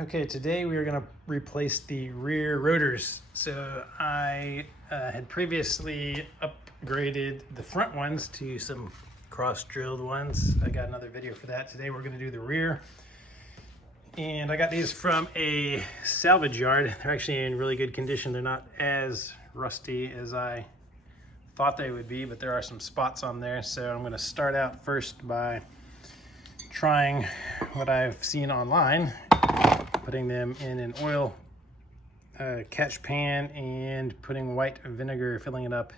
Okay, today we are going to replace the rear rotors. So I had previously upgraded the front ones to some cross-drilled ones. I got another video for that. Today we're going to do the rear. And I got these from a salvage yard. They're actually in really good condition. They're not as rusty as I thought they would be, but there are some spots on there. So I'm going to start out first by trying what I've seen online, putting them in an oil catch pan and putting white vinegar, filling it up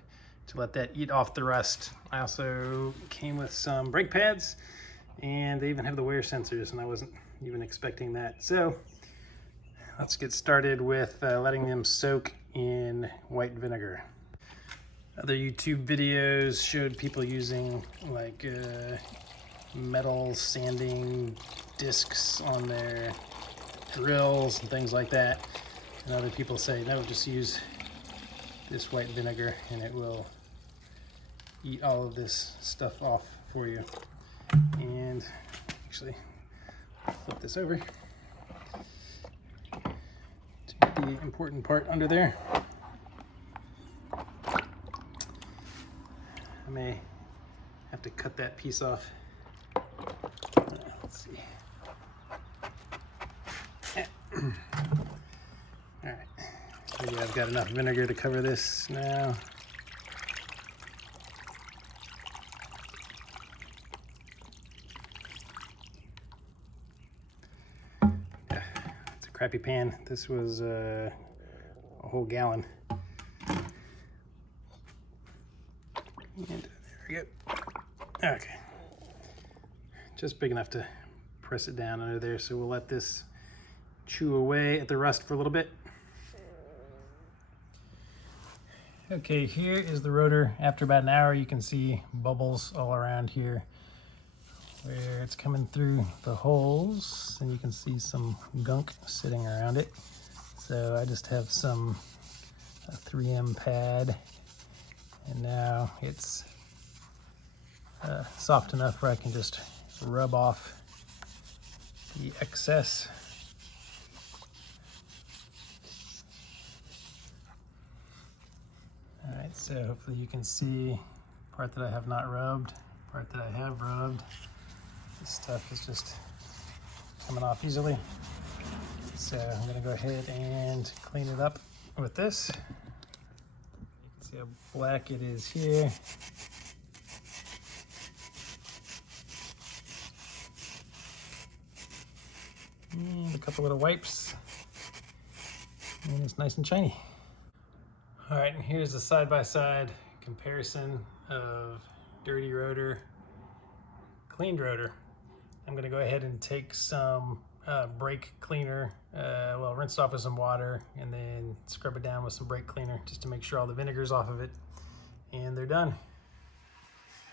to let that eat off the rust. I also came with some brake pads, and they even have the wear sensors, and I wasn't even expecting that. So let's get started with letting them soak in white vinegar. Other YouTube videos showed people using like metal sanding discs on their drills and things like that, and other people say no, just use this white vinegar and it will eat all of this stuff off for you. And actually, flip this over to the important part under there. I may have to cut that piece off. Let's see. All right, maybe I've got enough vinegar to cover this now. Yeah, it's a crappy pan. This was a whole gallon. And there we go. Okay, just big enough to press it down under there. So we'll let this chew away at the rust for a little bit. Okay, here is the rotor. After about an hour, you can see bubbles all around here where it's coming through the holes, and you can see some gunk sitting around it. So I just have some 3M pad, and now it's soft enough where I can just rub off the excess. All right, so hopefully you can see part that I have not rubbed, part that I have rubbed. This stuff is just coming off easily. So I'm gonna go ahead and clean it up with this. You can see how black it is here. And a couple little wipes, and it's nice and shiny. All right, and here's the side-by-side comparison of dirty rotor, cleaned rotor. I'm gonna go ahead and take some brake cleaner, rinse it off with some water, and then scrub it down with some brake cleaner just to make sure all the vinegar's off of it, and they're done.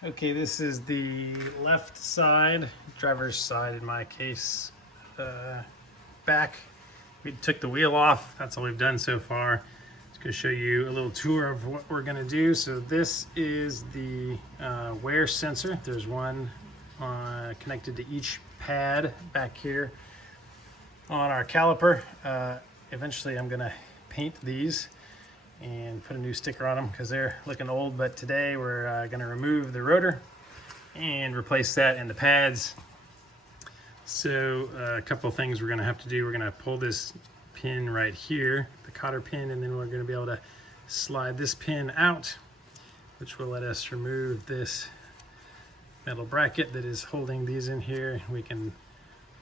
Okay, this is the left side, driver's side in my case, back. We took the wheel off, that's all we've done so far. Going to show you a little tour of what we're going to do. So this is the wear sensor. There's one connected to each pad back here on our caliper. Eventually I'm going to paint these and put a new sticker on them because they're looking old, but today we're going to remove the rotor and replace that in the pads. So a couple of things we're going to have to do. We're going to pull this pin right here, the cotter pin, and then we're going to be able to slide this pin out, which will let us remove this metal bracket that is holding these in here. We can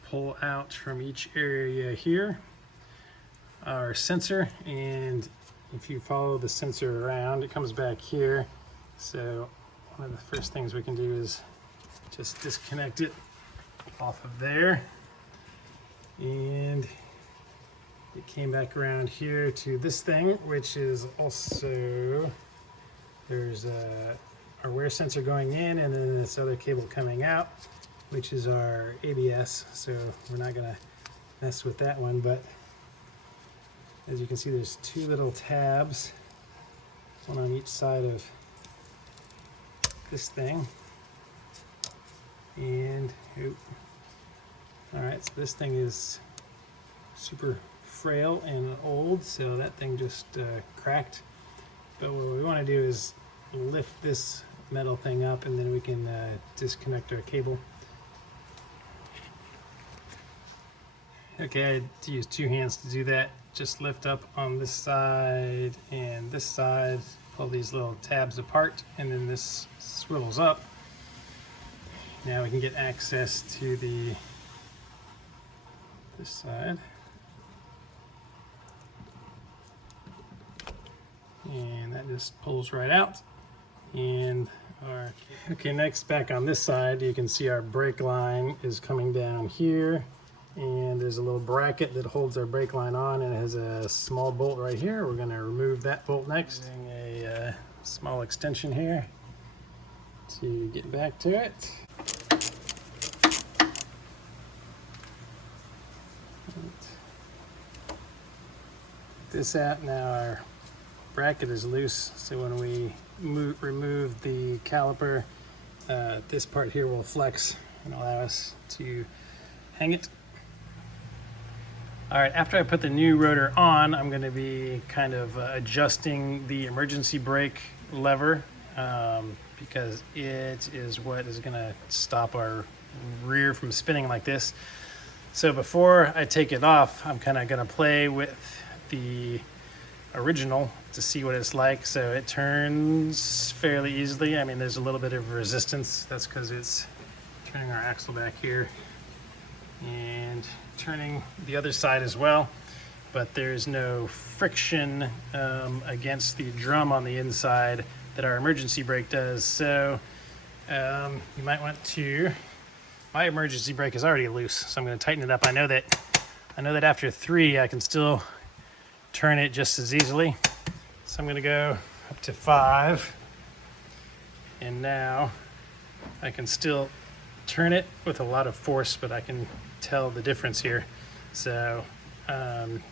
pull out from each area here our sensor, and if you follow the sensor around, it comes back here. So one of the first things we can do is just disconnect it off of there, and it came back around here to this thing, which is also, there's our wear sensor going in, and then this other cable coming out, which is our ABS. So we're not gonna mess with that one, but as you can see, there's two little tabs, one on each side of this thing. And all right, so this thing is super frail and old, so that thing just cracked. But what we want to do is lift this metal thing up, and then we can disconnect our cable. Okay, I had to use 2 hands to do that. Just lift up on this side and this side, pull these little tabs apart, and then this swivels up. Now we can get access to this side. And that just pulls right out. And okay, next back on this side, you can see our brake line is coming down here. And there's a little bracket that holds our brake line on, and it has a small bolt right here. We're going to remove that bolt next. Using a small extension here to get back to it. This out. Now our bracket is loose, so when we remove the caliper, this part here will flex and allow us to hang it. All right, after I put the new rotor on, I'm going to be kind of adjusting the emergency brake lever because it is what is going to stop our rear from spinning like this. So before I take it off, I'm kind of going to play with the original to see what it's like. So it turns fairly easily. I mean, there's a little bit of resistance. That's because it's turning our axle back here and turning the other side as well, but there's no friction against the drum on the inside that our emergency brake does. So you might want to, my emergency brake is already loose, so I'm going to tighten it up. I know that after 3 I can still turn it just as easily, so I'm going to go up to 5, and now I can still turn it with a lot of force, but I can tell the difference here. So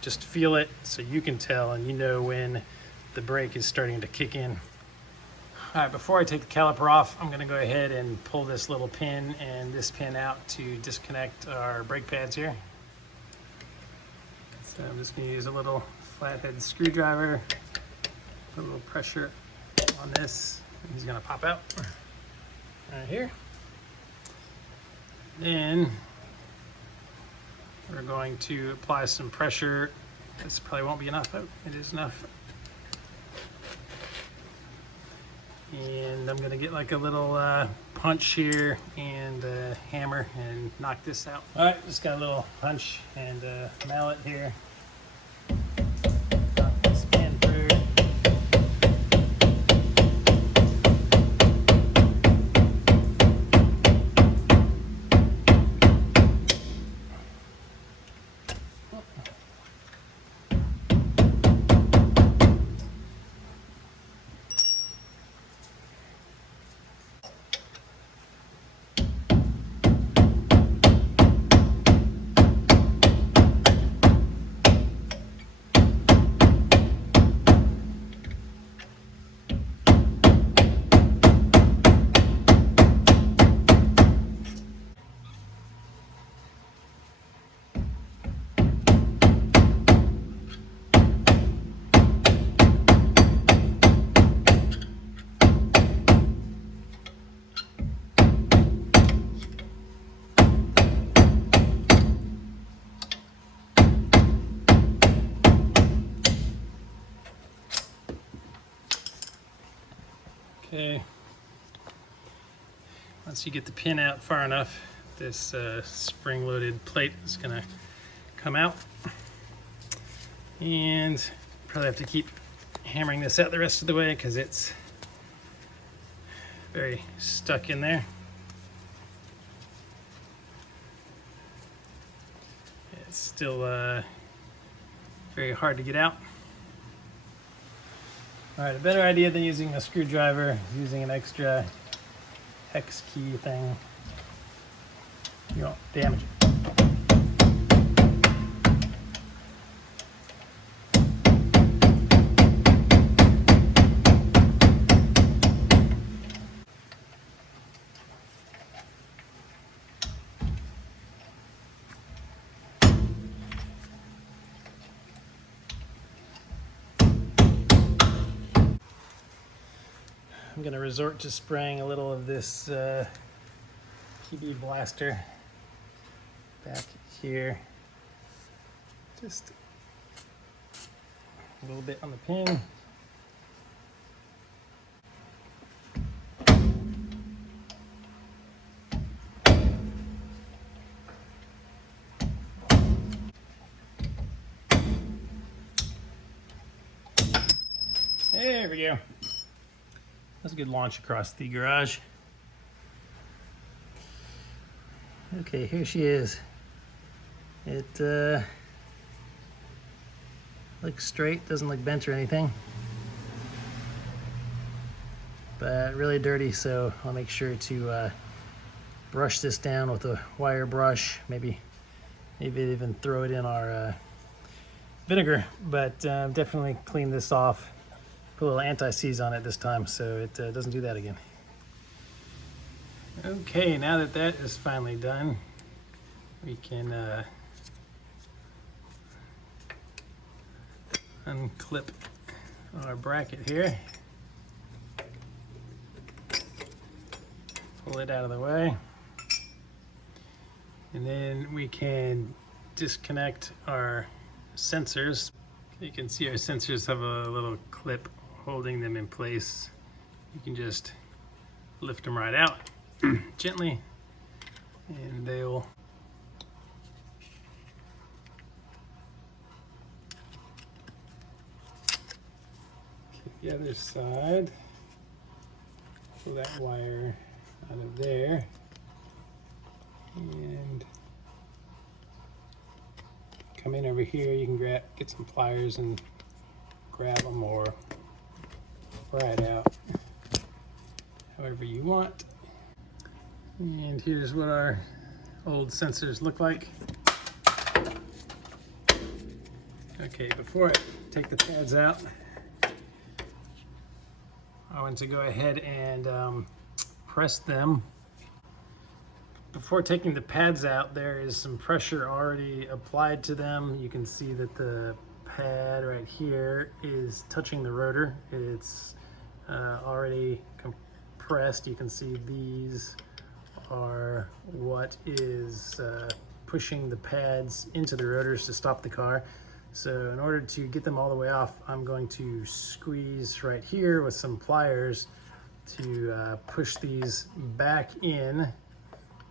just feel it so you can tell and you know when the brake is starting to kick in. All right, before I take the caliper off, I'm going to go ahead and pull this little pin and this pin out to disconnect our brake pads here. So I'm just going to use a little flathead screwdriver, put a little pressure on this, and he's going to pop out right here. Then we're going to apply some pressure. This probably won't be enough. Oh, it is enough. And I'm going to get like a little punch here and a hammer and knock this out. All right, just got a little punch and a mallet here. Knock this pin through. Okay, once you get the pin out far enough, this spring-loaded plate is going to come out, and probably have to keep hammering this out the rest of the way because it's very stuck in there. It's still very hard to get out. All right, a better idea than using a screwdriver, using an extra hex key thing. You won't damage it. I'm gonna resort to spraying a little of this PB blaster back here. Just a little bit on the pin. There we go. That's a good launch across the garage. Okay, here she is. It looks straight, doesn't look bent or anything, but really dirty, so I'll make sure to brush this down with a wire brush, maybe even throw it in our vinegar, but definitely clean this off. Put a little anti-seize on it this time so it doesn't do that again. Okay, now that that is finally done, we can unclip our bracket here. Pull it out of the way. And then we can disconnect our sensors. You can see our sensors have a little clip holding them in place. You can just lift them right out gently, and they'll the other side. Pull that wire out of there and come in over here. You can get some pliers and grab them or pry it out however you want. And here's what our old sensors look like. Okay, before I take the pads out, I want to go ahead and press them. Before taking the pads out, there is some pressure already applied to them. You can see that the pad right here is touching the rotor. It's already compressed. You can see these are what is pushing the pads into the rotors to stop the car. So in order to get them all the way off, I'm going to squeeze right here with some pliers to push these back in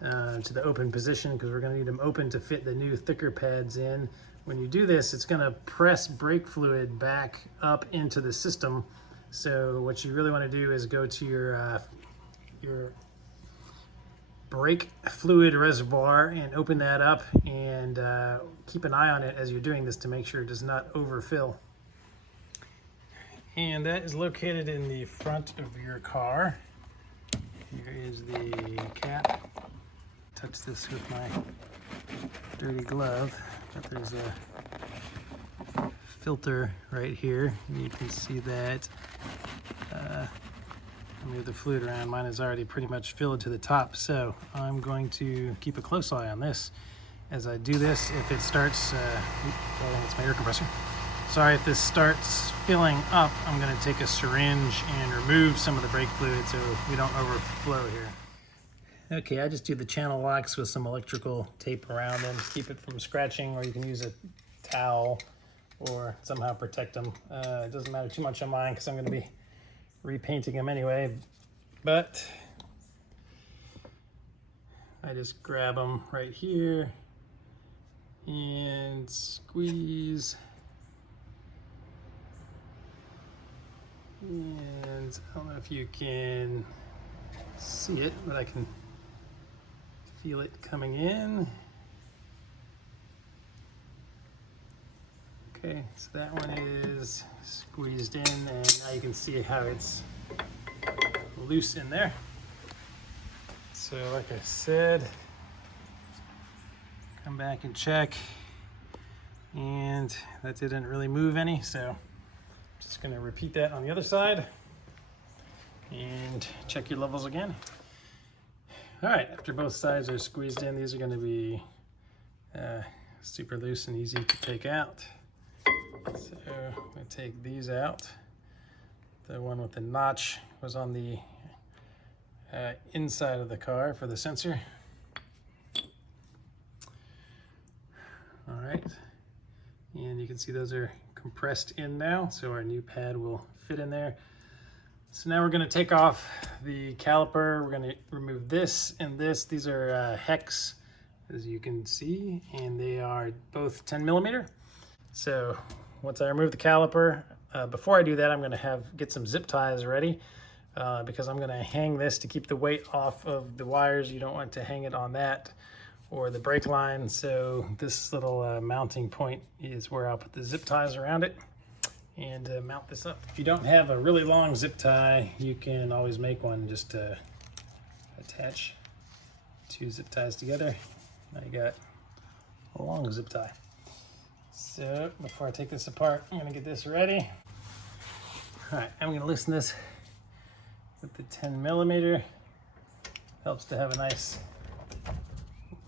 to the open position, because we're going to need them open to fit the new thicker pads in. When you do this, it's going to press brake fluid back up into the system. So what you really want to do is go to your brake fluid reservoir and open that up, and keep an eye on it as you're doing this to make sure it does not overfill. And that is located in the front of your car. Here is the cap. Touch this with my dirty glove, but there's a filter right here. You can see that. Move the fluid around. Mine is already pretty much filled to the top, so I'm going to keep a close eye on this. As I do this, if it starts, it's my air compressor. Sorry, if this starts filling up, I'm going to take a syringe and remove some of the brake fluid so we don't overflow here. Okay, I just do the channel locks with some electrical tape around them to keep it from scratching, or you can use a towel or somehow protect them. It doesn't matter too much on mine because I'm going to be repainting them anyway, but I just grab them right here and squeeze, and I don't know if you can see it, but I can feel it coming in. Okay, so that one is squeezed in, and now you can see how it's loose in there. So like I said, come back and check, and that didn't really move any, so I'm just going to repeat that on the other side and check your levels again. All right, after both sides are squeezed in, these are going to be super loose and easy to take out. So I'm going to take these out, The one with the notch was on the inside of the car for the sensor. All right, and you can see those are compressed in now, so our new pad will fit in there. So now we're going to take off the caliper. We're going to remove this and this. These are hex, as you can see, and they are both 10 millimeter. So once I remove the caliper, before I do that, I'm going to get some zip ties ready because I'm going to hang this to keep the weight off of the wires. You don't want to hang it on that or the brake line. So this little mounting point is where I'll put the zip ties around it and mount this up. If you don't have a really long zip tie, you can always make one. Just attach 2 zip ties together. Now you got a long zip tie. So before I take this apart, I'm gonna get this ready. All right, I'm gonna loosen this with the 10 millimeter. Helps to have a nice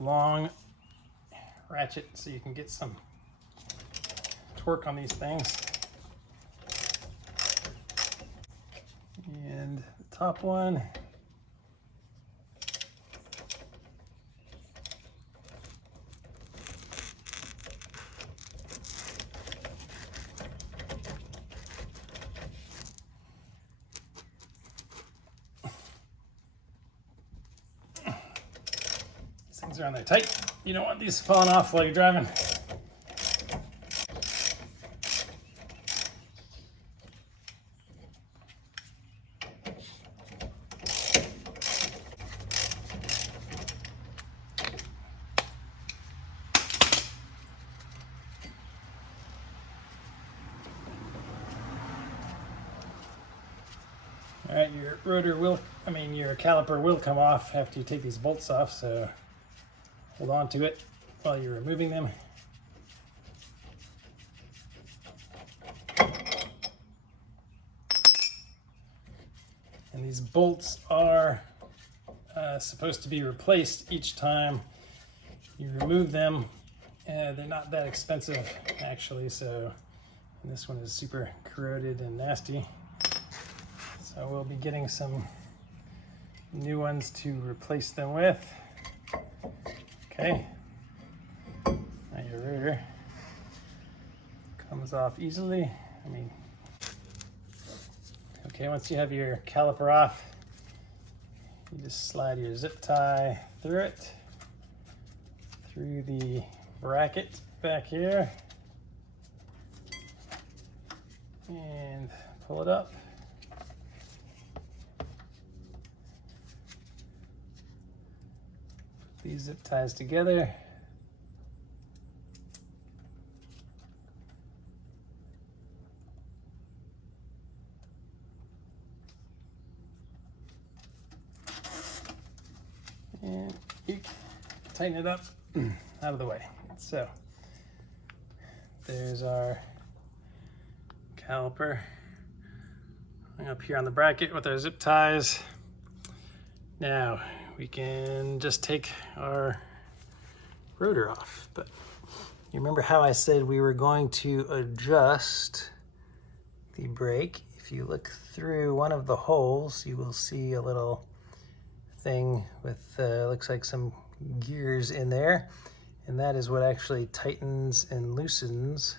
long ratchet so you can get some torque on these things. And the top one, these things are on there tight. You don't want these falling off while you're driving. All right, your your caliper will come off after you take these bolts off, so hold on to it while you're removing them. And these bolts are supposed to be replaced each time you remove them. They're not that expensive, actually, and this one is super corroded and nasty. So we'll be getting some new ones to replace them with. Okay, now your rotor comes off easily. Okay, once you have your caliper off, you just slide your zip tie through it, through the bracket back here, and pull it up. These zip ties together. And tighten it up out of the way. So there's our caliper up here on the bracket with our zip ties. Now we can just take our rotor off. But you remember how I said we were going to adjust the brake? If you look through one of the holes, you will see a little thing with looks like some gears in there, and that is what actually tightens and loosens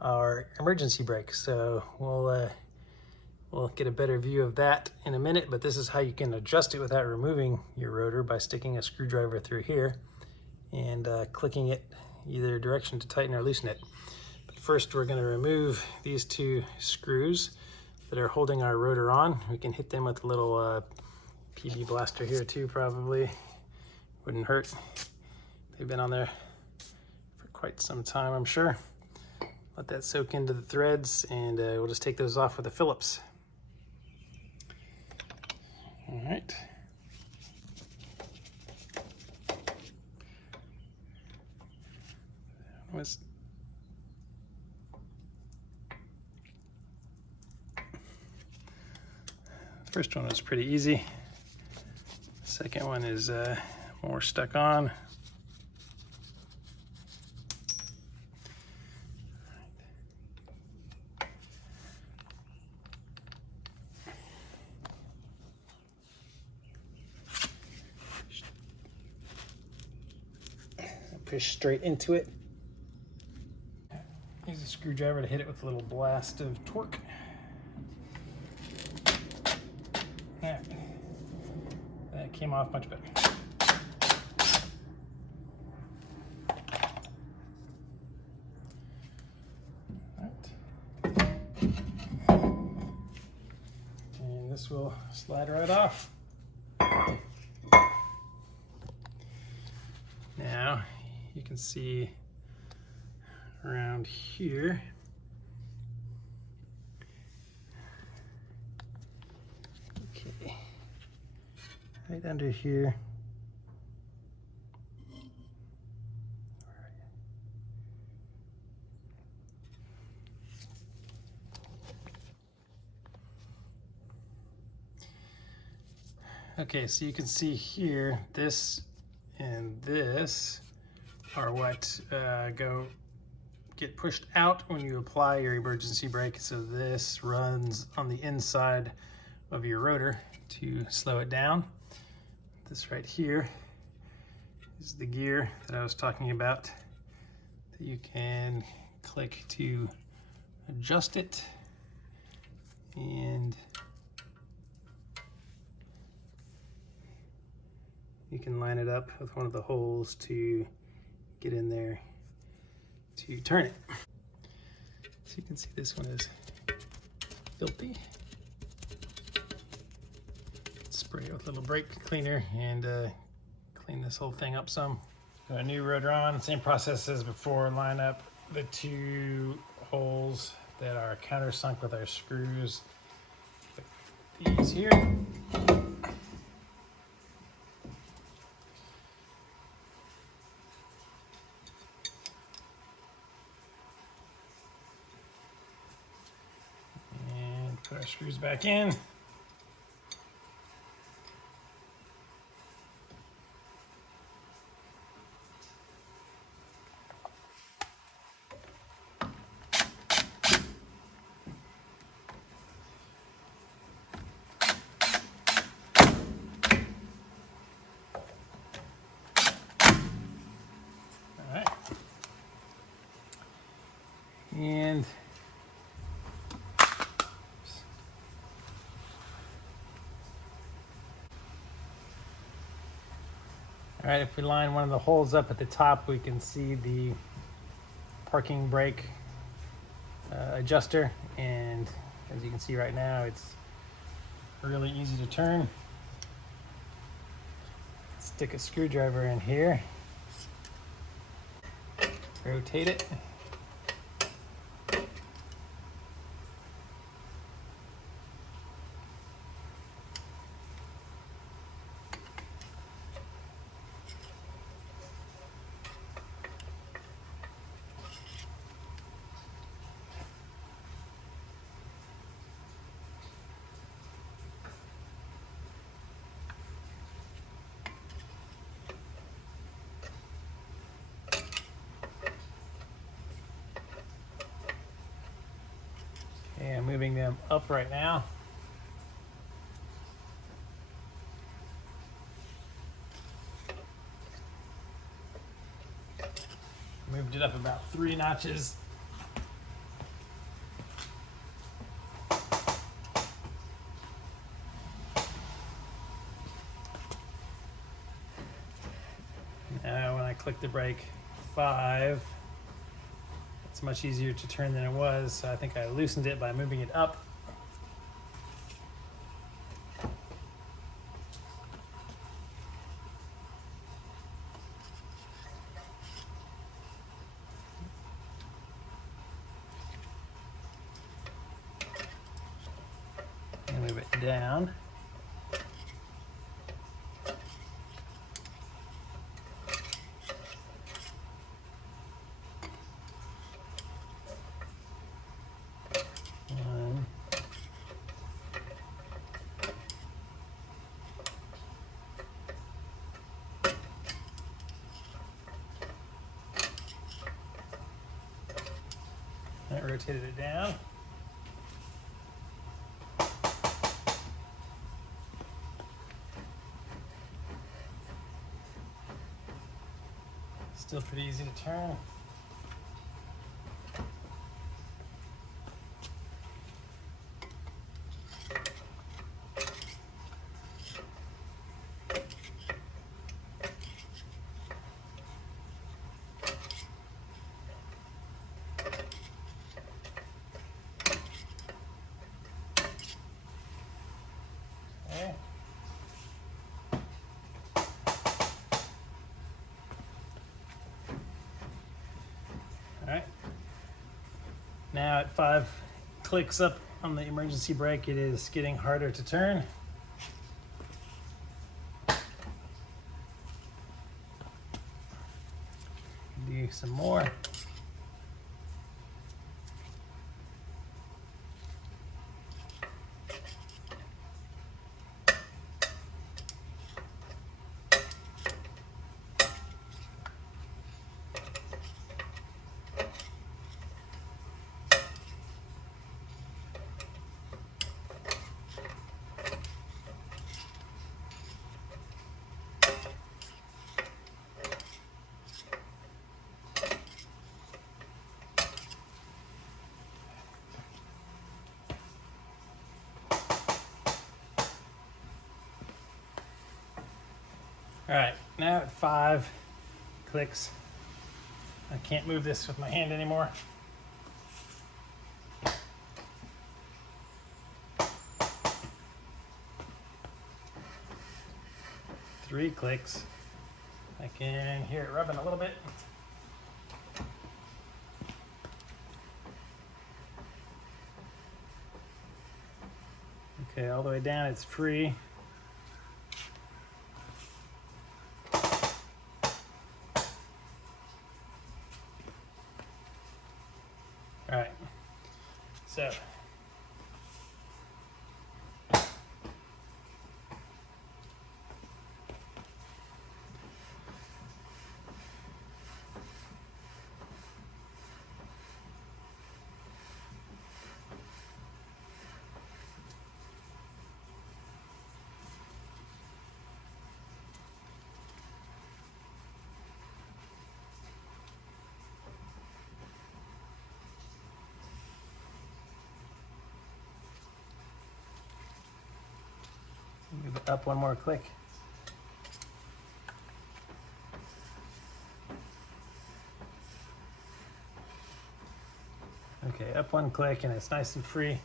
our emergency brake. So we'll get a better view of that in a minute, but this is how you can adjust it without removing your rotor, by sticking a screwdriver through here and clicking it either direction to tighten or loosen it. But first we're going to remove these 2 screws that are holding our rotor on. We can hit them with a little PB blaster here too, probably. Wouldn't hurt. They've been on there for quite some time, I'm sure. Let that soak into the threads, and we'll just take those off with a Phillips. All right. First one was pretty easy. Second one is more stuck on. push straight into it. Use a screwdriver to hit it with a little blast of torque. That came off much better. And this will slide right off. Now you can see around here, okay, right under here, okay, so you can see here, this and this are what get pushed out when you apply your emergency brake. So this runs on the inside of your rotor to slow it down. This right here is the gear that I was talking about that you can click to adjust it, and you can line it up with one of the holes to get in there to turn it. So you can see this one is filthy. Spray it with a little brake cleaner and clean this whole thing up some. Got a new rotor on, same process as before. Line up the two holes that are countersunk with our screws. Put these here. Put our screws back in. All right. And all right, if we line one of the holes up at the top, we can see the parking brake adjuster, and as you can see right now, it's really easy to turn. Stick a screwdriver in here, rotate it, and moving them up right now. Moved it up about 3 notches. Now when I click the brake 5, it's much easier to turn than it was, so I think I loosened it by moving it up. And move it down. That rotated it down. Still pretty easy to turn. Okay. All right. Now at 5 clicks up on the emergency brake, it is getting harder to turn. Do some more. All right, now at 5 clicks, I can't move this with my hand anymore. Three clicks, I can hear it rubbing a little bit. Okay, all the way down, it's free. All right, so move it up one more click. Okay, up one click and it's nice and free.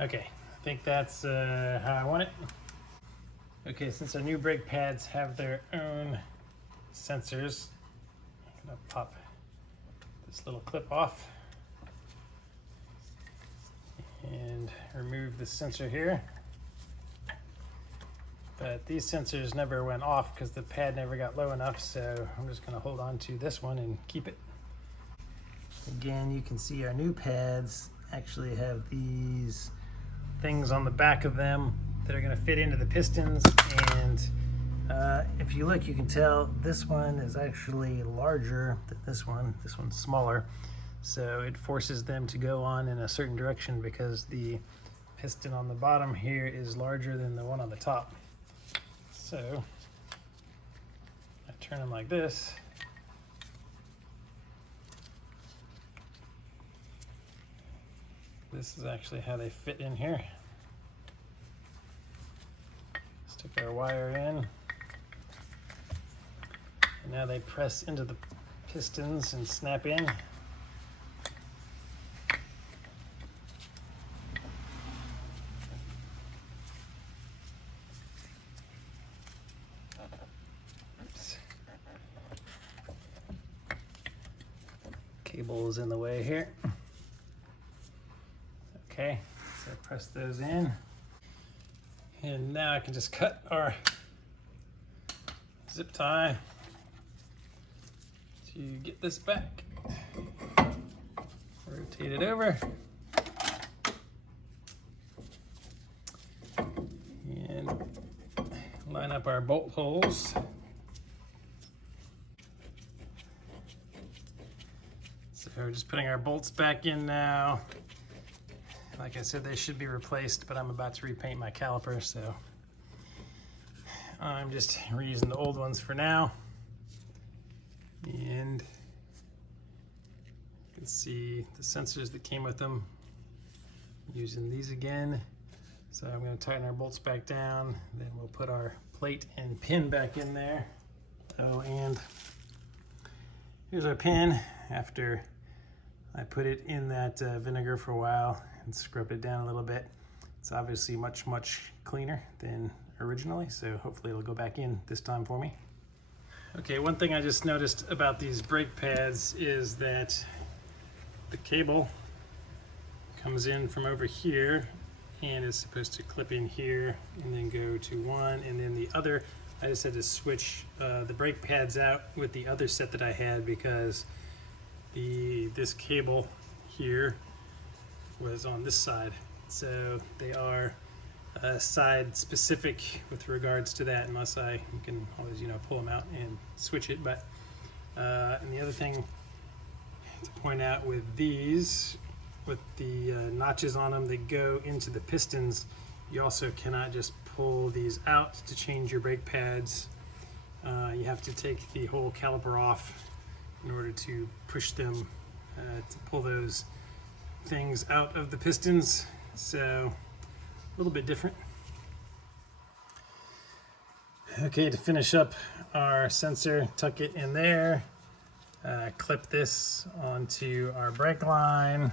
Okay, I think that's how I want it. Okay, since our new brake pads have their own sensors, I'm gonna pop this little clip off and remove the sensor here. But these sensors never went off because the pad never got low enough, so I'm just gonna hold on to this one and keep it. Again, you can see our new pads actually have these things on the back of them that are gonna fit into the pistons, and if you look, you can tell this one is actually larger than this one. This one's smaller, so it forces them to go on in a certain direction because the piston on the bottom here is larger than the one on the top. So I turn them like this. This is actually how they fit in here. Stick our wire in. And now they press into the pistons and snap in. Cable is in the way here. Okay, so press those in. And now I can just cut our zip tie to get this back. Rotate it over. And line up our bolt holes. So we're just putting our bolts back in now. Like I said, they should be replaced, but I'm about to repaint my caliper, so I'm just reusing the old ones for now. And you can see the sensors that came with them. Using these again. So I'm going to tighten our bolts back down, then we'll put our plate and pin back in there. Oh, and here's our pin after I put it in that vinegar for a while and scrub it down a little bit. It's obviously much cleaner than originally, so hopefully it'll go back in this time for me. Okay, one thing I just noticed about these brake pads is that the cable comes in from over here and is supposed to clip in here and then go to one, and then the other, I just had to switch the brake pads out with the other set that I had because this cable here was on this side. So they are side specific with regards to that, unless you can always, pull them out and switch it. But and the other thing to point out with these, with the notches on them that go into the pistons, you also cannot just pull these out to change your brake pads. You have to take the whole caliper off in order to push them to pull those things out of the pistons. So a little bit different. Okay, to finish up our sensor, tuck it in there, clip this onto our brake line.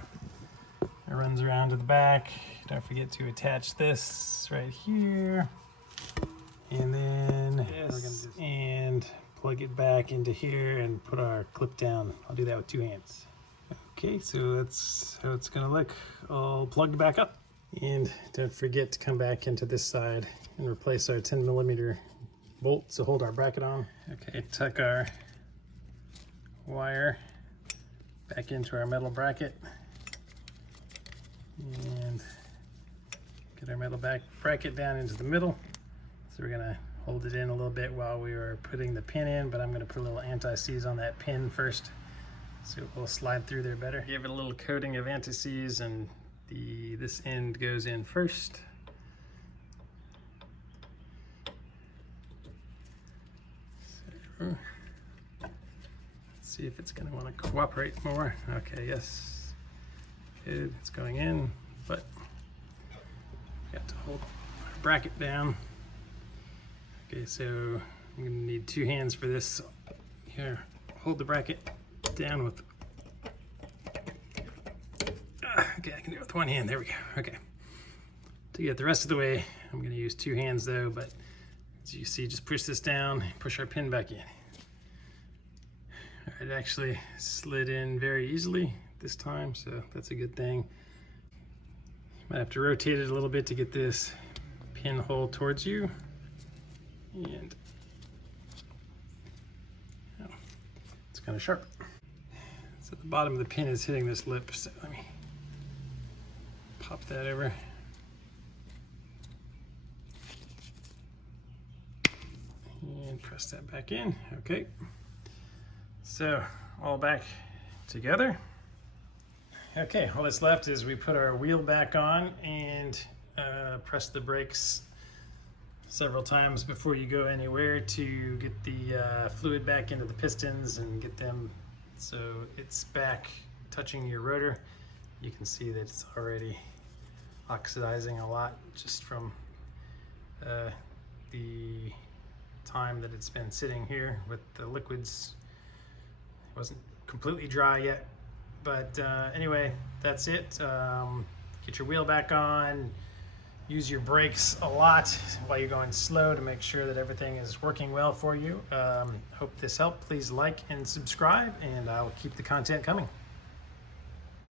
It runs around to the back. Don't forget to attach this right here, and then and plug it back into here and put our clip down. I'll do that with two hands. Okay, so that's how it's gonna look all plugged back up. And don't forget to come back into this side and replace our 10mm bolt to hold our bracket on. Okay, tuck our wire back into our metal bracket and get our metal bracket down into the middle. So we're gonna hold it in a little bit while we are putting the pin in, but I'm gonna put a little anti-seize on that pin first so it will slide through there better. Give it a little coating of anti-seize, and this end goes in first. So, let's see if it's gonna wanna cooperate more. Okay, yes, good, it's going in, but got to hold our bracket down. Okay, so I'm gonna need two hands for this. Here, hold the bracket down with, okay, I can do it with one hand, there we go. Okay, to get the rest of the way, I'm gonna use two hands though, but as you see, just push this down, push our pin back in. All right, it actually slid in very easily this time, so that's a good thing. Might have to rotate it a little bit to get this pinhole towards you. And oh, it's kind of sharp. So the bottom of the pin is hitting this lip, so let me pop that over. And press that back in. Okay. So all back together. Okay, all that's left is we put our wheel back on and press the brakes several times before you go anywhere to get the fluid back into the pistons and get them so it's back touching your rotor. You can see that it's already oxidizing a lot just from the time that it's been sitting here with the liquids. It wasn't completely dry yet, but anyway, that's it. Get your wheel back on. Use your brakes a lot while you're going slow to make sure that everything is working well for you. Hope this helped. Please like and subscribe, and I'll keep the content coming.